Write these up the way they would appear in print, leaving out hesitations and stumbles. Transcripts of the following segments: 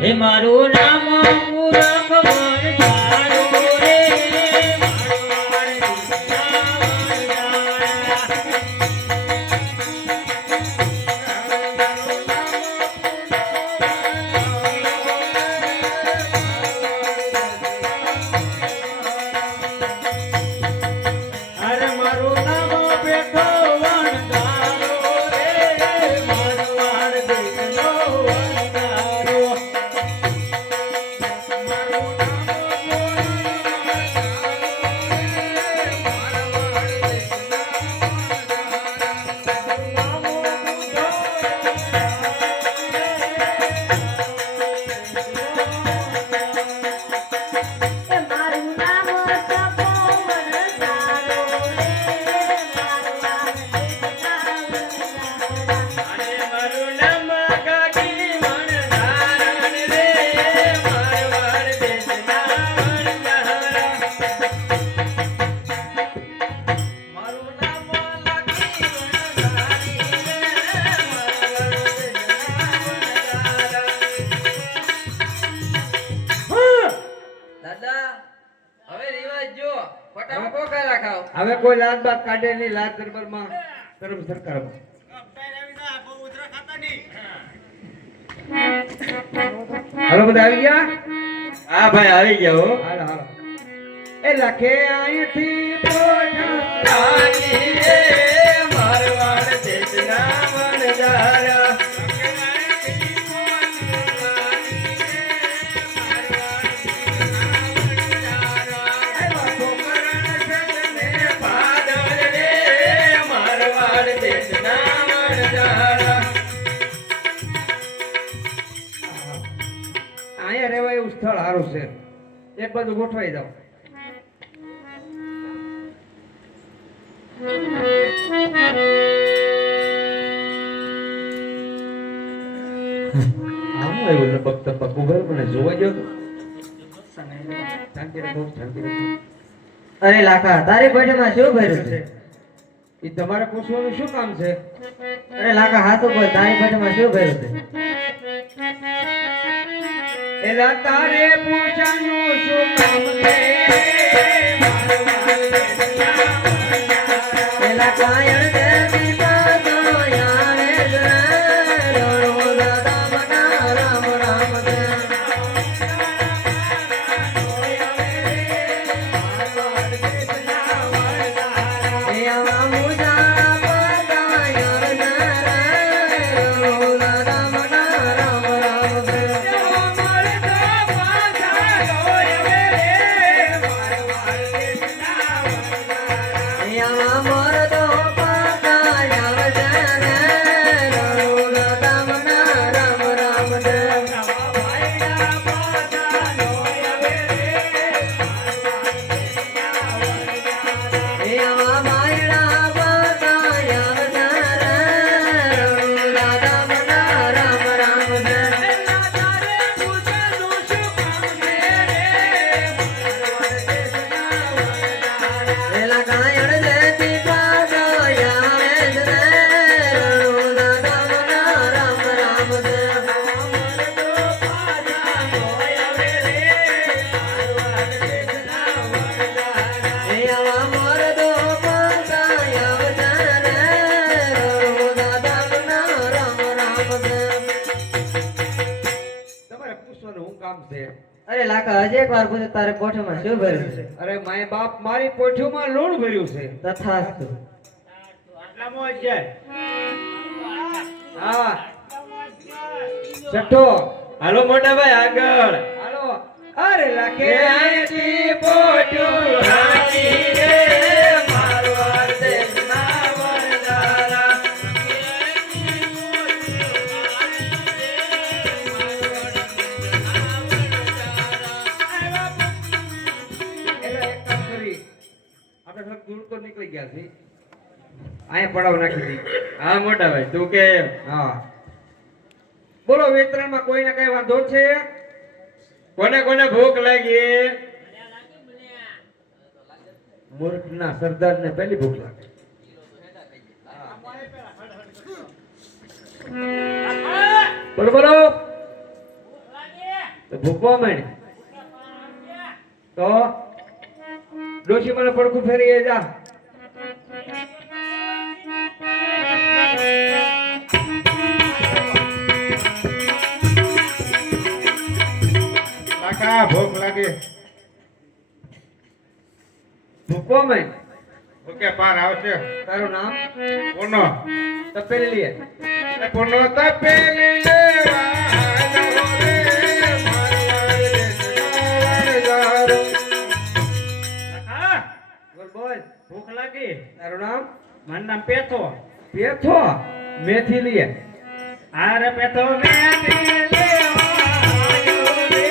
હે મારું નામ મૂરખ વણજારો રે હવે કોઈ લાત બાત કાઢે નહીં લાત દરબારમાં તરફ સરકાર હાલો બધા આવી ગયા હા ભાઈ આવી ગયા હો હાલો હાલો એ લખે અહીંથી પોઠાની એ મારવાડ દેશના વણજારા અહીંયા રહેવા એવું સ્થળ સારું છે એક બાજુ ગોઠવાઈ જાવ આમ આવ્યું લપક તપક ઉભર મને જોવા ગયો તો શાંતિ રાખો શાંતિ રાખો અરે લાકા તારી પેટમાં શું ભર્યું છે એ તમારે પૂછવાનું શું કામ છે અરે લાકા હાથો બોલ તારી પેટમાં શું ભર્યું છે એલા તારે પૂછવાનું શું કામ છે એલા કાયણ દે દીપા તો યાર રો દાદા બના રામ રામ દે એ આવા મુજા પતા યાર રો દાદા બના રામ રામ દે અરે લાકા હજી એક વાર પૂછે તારે કોઠામાં શું ભર્યું છે અરે માય બાપ મારી પોઠીમાં લૂણ ભર્યું છે તથાસ્તુ આટલામાં જ જાય હા છઠ્ઠો હાલો મોટા ભાઈ આગળ હાલો અરે લાગે આઈથી પોટ્યું હાથી રે મારવાડ દેશના વરદારા એટલે એક કામ કરી આપણે થોડુંક દૂર તો નીકળી ગયા છે અહીંયા પડાવ નાખી દી હા મોટા ભાઈ તું કે હા બોલો વેતરણમાં કોઈને કઈ વાંધો છે કોને કોને ભૂખ લાગી મૂર્ખના સરદારને પહેલી ભૂખ લાગે બોલો બોલો તો ભૂખવા માંડ તો ડોશી મને પડખું ફેરી જા કાકા ભૂખ લાગી ભૂખવા માંડ ઓકે પાર આવશે તારું નામ કોનો તપેલી લે કોનો તપેલી લેવા હાલો રે મારવાડ દેશના વરદારો કાકા બોલ બોલ ભૂખ લાગી તારું નામ મારું નામ પેથો પેથો મેથી લે આરે પેથો મેથી લેવા આયો રે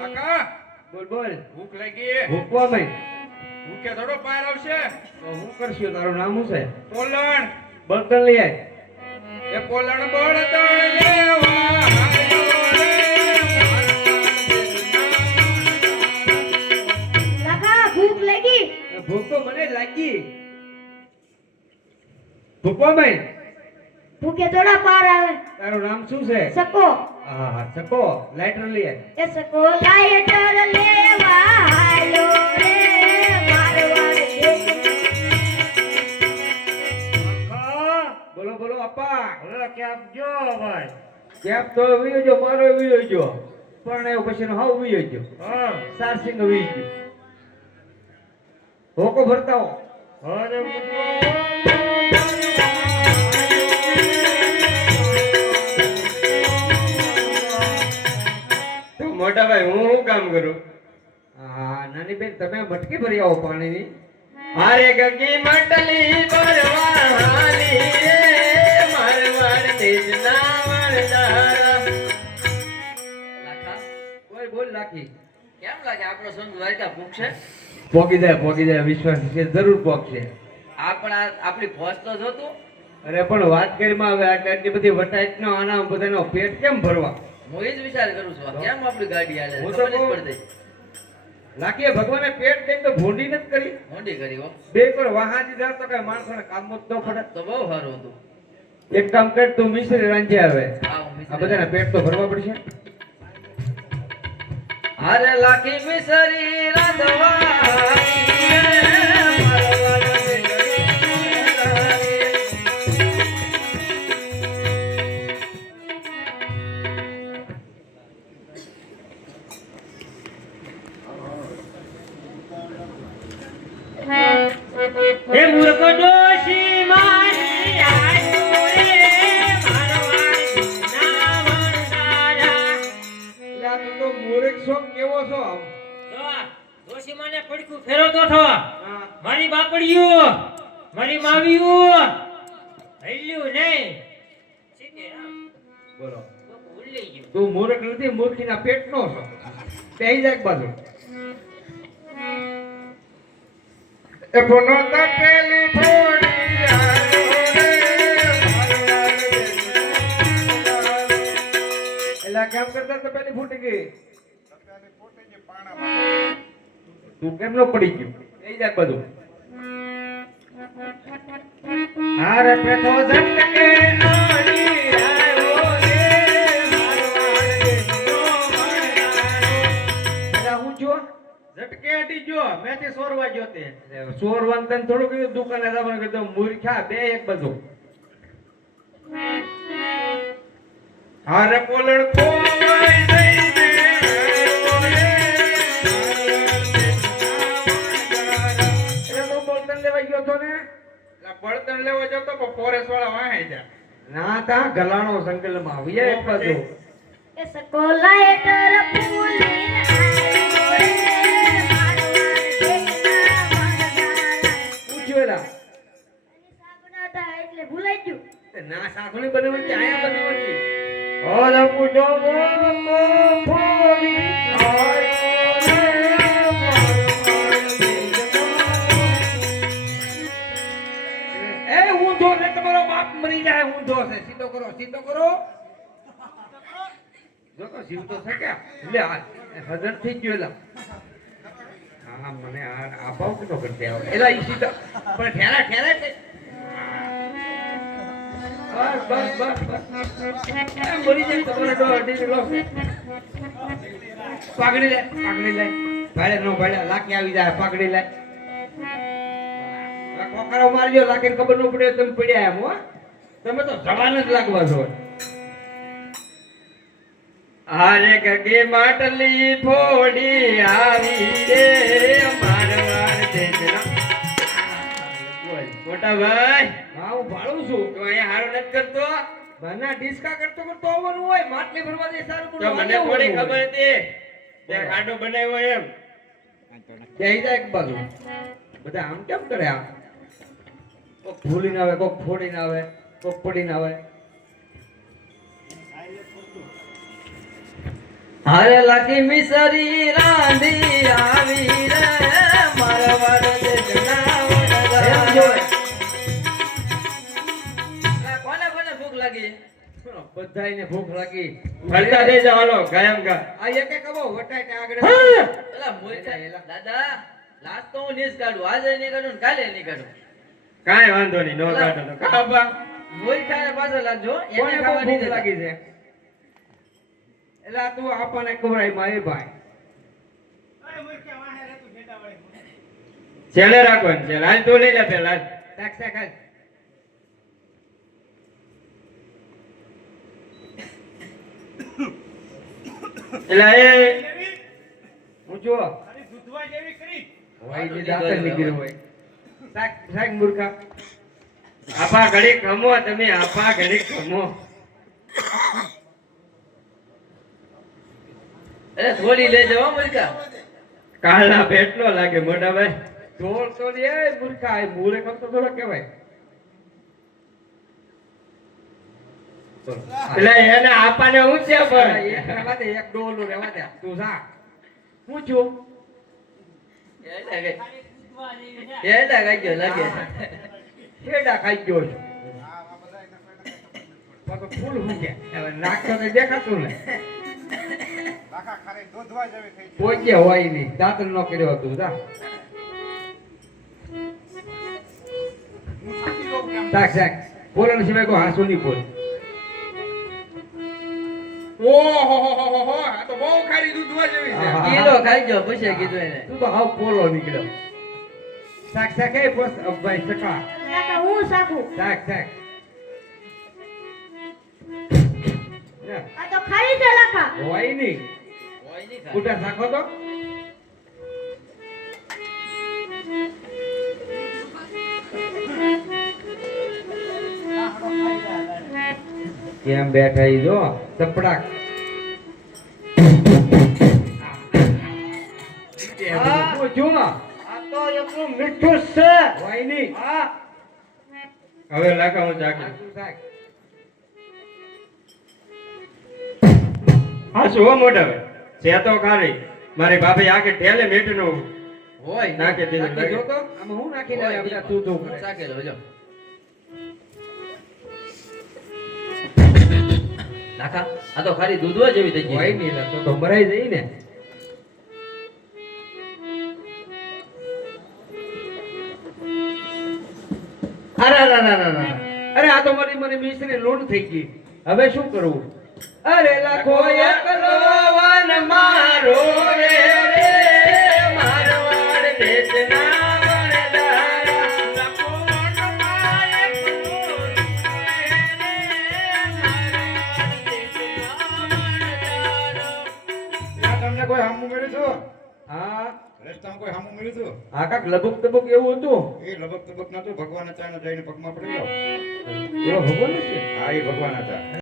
કાકા બોલ બોલ ભૂખ લાગી ભૂખવા માંડ ભૂખે થોડો પાર આવશે તો હું કરશું તારું નામ શું છે પોલણ બળતણ લઈ આય એ પોલણ બળતણ લેવા આયો રે કાકા ભૂખ લાગી ભૂખ તો મને લાગી ભૂખવા માંડ ભૂખે થોડા પાર આવે તારું નામ શું છે સકો હા હા સકો લાઇટર લઈ આય એ સકો લાઈટર લેવા હાલો રે મારવાડ બોલો બોલો અપ્પા હવે કેમ જો ભાઈ કેપ તો વિયો જો મારો વિયો જો પણ એવું પછી હાવ વિયો જો હા સારસિંગ વિયો જો હોકો ભરતા હો અરે તો મોટા ભાઈ હું શું કામ કરું હા નાની બેન તમે મટકી ભરી આવો પાણીની મારે ગગી મંડલી ભરવા હાલી રે મારવાડ દેશના વરદારા બોલ બોલ લાખી કેમ લાગે આપણો સંત દ્વારકા ભૂખશે પોગી જાય વિશ્વાસ છે જરૂર પોગશે આપણી ફોજ તો જોતું અરે પણ વાત કરીમાં હવે આટલી બધી વટાઈટ નો આના બધાનો પેટ કેમ ભરવા હું એ જ વિચાર કરું છું આ કેમ આપણી ગાડી હાલે હું તો ખબર જ કહું. પડતી લાખીએ ભગવાને પેટ દઈને તો ભૂંડી નથી કરી મોટી કરી હો બે પર વાહા દીધા તો કઈ માણસોને કામ જ ન પડે તો બહુ સારું હતું એક કામ કર તું મિશ્રી રાંધે આવે હા, હું આ મિશ્રી બધાના પેટ તો ભરવા પડશે અરે લાખી મિસરી રાધવા એ મૂર્ખ ડોશી મારી આયો રે મારવાડ ના વરદારા એટલે આ તું તો મૂર્ખ છો કેવો છો આમ જો ડોશી માને પડકું ફેરવતો થો હા. મારી બાપડીયું મારી માવીયું હલ્યું નહીં સીધે બોલો ભૂલી ગયું તું મૂર્ખ નથી મૂર્ખીના પેટનો છો પેહી જાય એક બાજુ એ પોનો તપેલી ફોડી આયો રે મારવાડ એટલે કેમ કરતા તો પેલી ફૂટી ગઈ તું કેમ નો પડી ગયું પેહી જાય એક બાજુ હારે પેથો ઝટકે આડી આયો રે મારવાડ દેશનો વરદારો એટલે હું જો ઝટકે અડી જો મેથી સોરવા ગયો તે ચોર વાંધન થોડું કીધું દુકાને જવાનું કીધું મૂર્ખા બે એક બાજુ હારે પોલણ ખોવાઈ જઈને આયો રે મારવાડ દેશના વરદારા એટલે તું બોલતન લેવા ગયો છો ને બળતણ લેવો જતો પણ ફોરેસ્ટ વાળા વાહે જા ના તા ગલાણો સંકલમાં આવીએ એક બાજુ એ સકોલા હેઠળ ફૂલીને આયો રે મારવાડ દેખના વનગાળા. પૂછ્યોલા એની સાગના હતા એટલે ભૂલાઈ ગયું. ના સાખણી બનાવતી આયા બનાવતી ઓર પૂજો ફોડી આયો રે એ ઊંધો ને તમારો બાપ મરી જાય ઊંધો છે સીધો કરો જો તો જીવ તો શક્યા લે આ હજર થઈ ગયો એલા હા મને આ ભાવ કેતો કરતે આવે એલા ઈ સીધા પણ ઠેરા છે બસ એમ મરી જાય તમારે તો અડી લો પાઘડી લે ભાડે નો ભાડે લાકી આવી જાય પાઘડી લે કોકરો મારજો લાકીને ખબર ન પડે તમે પડ્યા એમ હો તમે તો જવાન જ લાગવા છો હારે ગગે માટલી ફોડી આવી રે મારવાડ દેજના મોટા ભાઈ હા હું ભાળું છું તો અહીંયા હારો નથી કરતો બના ડિસ્કા કરતો આવવાનું હોય માટલી ભરવા દે સારું તો મને થોડી ખબર હતી તે આડો બનાવ્યો એમ કહી જાય એક બાજુ બધા આમ કેમ કરે આ કોક ભૂલીને આવે કોક ફોડીને આવે કોક પડીને આવે હારે લાખી મિસરી રાંધી આવી રે મારવાડ દેશના વનગાળા. કોને ભૂખ લાગી? બધાયને ભૂખ લાગી ફરતા દે જા હાલો ગાયમ ગા આ એક એક કબો વટાઈને આગળ એલા મોટા દાદા લાસ્ટ તો હું નીસ કાઢું આજે નહીં કાઢું ને કાલે નહીં કાઢું કાંઈ વાંધો નહીં નો કાઢો તો કાબા મોઈ ખાને પાછળ લાગજો કોને એને બહુ ખાવા નહીં ભૂખ દેતા. લાગી છે એલા તું આપણને ખવડાય મારી ભાઈ છેલ્લે રાખવાનું છે લાલ તો લઈ લે પેલા શાક શાક હાલ. એલા એ હું જો હોય જે દાંતર નીકળ્યું હોય શાક શાક મૂર્ખા આપા ઘડી ખમો તમે આપા ઘડી ખમો અરે થોડી લેજો હો મુર્ખા. કાળના પેટનો લાગે મોટા ભાઈ ઢોળ તો લે મૂર્ખા એ મૂરે કરતો થોડો કહેવાય એટલે એને આપાને હું છે એક પણ રહેવા દે એક ડોલો રહેવા દે તું જા હું છું એડા ગાજ્યો લાગે છેડા ખાઈ ગયો છું પાછો ફૂલ હું છે હવે નાખતો તો દેખાતું ને પોચે હોય નહીં દાંતર નો કર્યો હતું જા શાક શાક બોલણ સિવાય કોઈ હાસુ નહીં બોલ ઓહો આ તો બહુ ખારી દૂધવા જેવી છે હા. કિલો ખાઈજો પૂછે કીધું એને તું તો હાવ પોલો નીકળ્યો શાક શાક એ બસ ભાઈ સકા કાકા હું સાકું. શાક શાક આ તો ખારી છે લાકા. હોય નહીં હોય નહીં ખાય. કુટા શાકો તો કેમ બેઠા ઈ જો ચપડાક જો આ તો એટલું મીઠું છે. હોય નહીં હવે લાખા હું ચાકી શાક શાક હા શું હો મોટા ભાઈ છે તો ખારી મારી ભાભી આખી ઠેલે મીઠનું હોય નાખી દીધું નાખી જો તો આમાં હું નાખી દે હોય બધા તું તું હું કરે. ચાકેલો જો નાખા આ તો ખાલી દૂધવા જેવી થઈ હોય ગઈ. નહીં તો મરાઈ જઈ ને અરે આ તો મારી મિશ્રી લોટ થઈ ગઈ હવે શું કરવું અરે લાખો એકલો વન મારો રે મારવાડ દેશના વનદારા. લાખો વન મારે તમને કોઈ હામું કર્યું છો હા રસ્તામાં કોઈ સામું મળ્યું હતું આ કાક લબક તબક એવું હતું એ લબક તબક નતું ભગવાન હતા જઈને પગમાં પડેલો એવો ભગવાન છે હા એ ભગવાન હતા